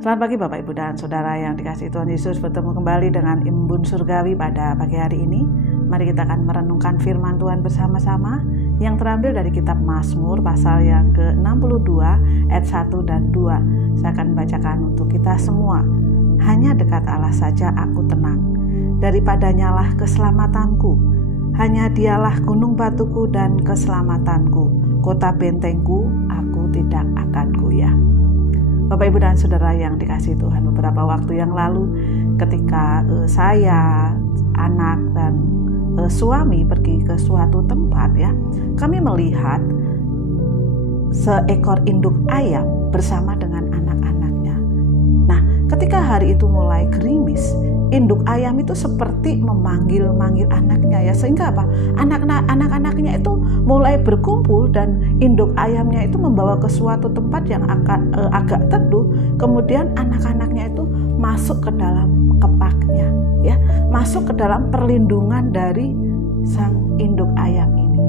Selamat pagi Bapak Ibu dan Saudara yang dikasihi Tuhan Yesus. Bertemu kembali dengan Imbun Surgawi pada pagi hari ini. Mari kita akan merenungkan firman Tuhan bersama-sama yang terambil dari kitab Mazmur pasal yang ke-62 ayat 1 dan 2. Saya akan membacakan untuk kita semua. Hanya dekat Allah saja aku tenang, daripadanyalah keselamatanku. Hanya dialah gunung batuku dan keselamatanku, kota bentengku, aku tidak akan goyah. Bapak Ibu dan Saudara yang dikasihi Tuhan, beberapa waktu yang lalu ketika saya, anak dan suami pergi ke suatu tempat ya, kami melihat seekor induk ayam bersama dengan anak-anaknya. Nah, ketika hari itu mulai gerimis, induk ayam itu seperti memanggil-manggil anaknya ya, sehingga apa? Anak-anaknya itu mulai berkumpul dan induk ayamnya itu membawa ke suatu tempat yang agak teduh. Kemudian anak-anaknya itu masuk ke dalam kepaknya ya, masuk ke dalam perlindungan dari sang induk ayam ini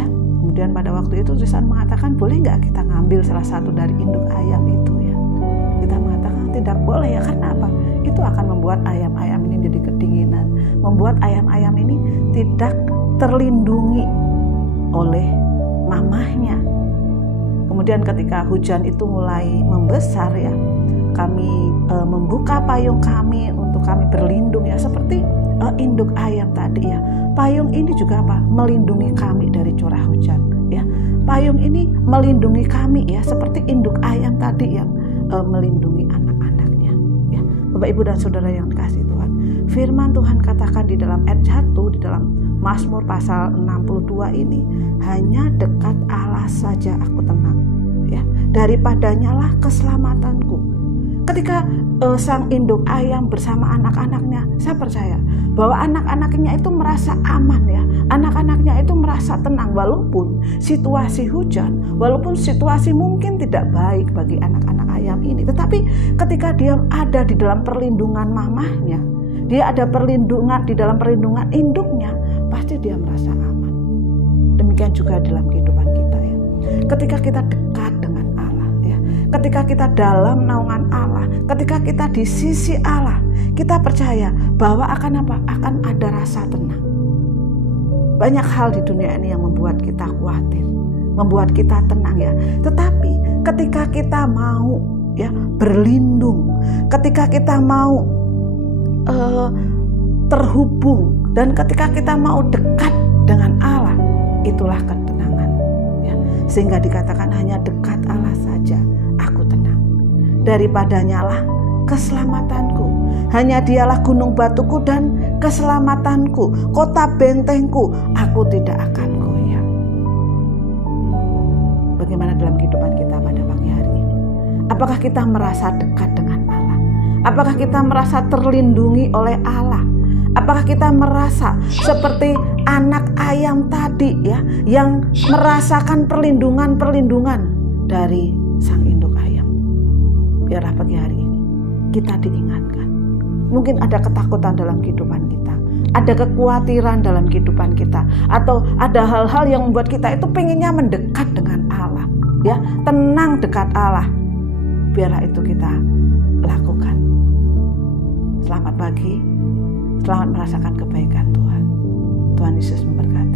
ya. Kemudian pada waktu itu Tuhan mengatakan, boleh nggak kita ngambil salah satu dari induk ayam itu ya? Kita mengatakan tidak boleh ya, karena apa? Itu akan membuat ayam-ayam ini jadi kedinginan, membuat ayam-ayam ini tidak terlindungi oleh mamahnya. Kemudian ketika hujan itu mulai membesar ya, kami membuka payung kami untuk kami berlindung ya, seperti induk ayam tadi ya. Payung ini juga apa? Melindungi kami dari curah hujan ya. Payung ini melindungi kami ya, seperti induk ayam tadi yang melindungi anak-anaknya ya. Bapak Ibu dan Saudara yang dikasihi Tuhan, firman Tuhan katakan di dalam ayat 1 di dalam Mazmur pasal 62 ini, hanya dekat Allah saja aku tenang ya, daripadanyalah keselamatanku. Ketika sang induk ayam bersama anak-anaknya, saya percaya bahwa anak-anaknya itu merasa aman ya. Anak-anaknya itu merasa tenang walaupun situasi hujan, walaupun situasi mungkin tidak baik bagi anak-anak ayam ini. Tetapi ketika dia ada di dalam perlindungan mamahnya, dia ada perlindungan di dalam perlindungan induknya, pasti dia merasa aman. Demikian juga dalam kehidupan kita ya. Ketika kita dekat dengan Allah ya, ketika kita dalam naungan Allah, ketika kita di sisi Allah, kita percaya bahwa akan apa? Akan ada rasa tenang. Banyak hal di dunia ini yang membuat kita khawatir, membuat kita tenang ya. Tetapi ketika kita mau ya berlindung, ketika kita mau terhubung, dan ketika kita mau dekat dengan Allah, itulah ketenangan ya. Sehingga dikatakan hanya dekat Allah saja aku tenang, daripadanyalah keselamatanku. Hanya dialah gunung batuku dan keselamatanku, kota bentengku, aku tidak akan goyah. Bagaimana dalam kehidupan kita pada pagi hari ini? Apakah kita merasa dekat dengan Allah? Apakah kita merasa terlindungi oleh Allah? Apakah kita merasa seperti anak ayam tadi ya, yang merasakan perlindungan dari sang induk ayam? Biarlah pagi hari ini kita diingatkan. Mungkin ada ketakutan dalam kehidupan kita, ada kekhawatiran dalam kehidupan kita, atau ada hal-hal yang membuat kita itu pengennya mendekat dengan Allah ya, tenang dekat Allah. Biarlah itu kita lakukan. Selamat pagi, selamat merasakan kebaikan Tuhan. Tuhan Yesus memberkati.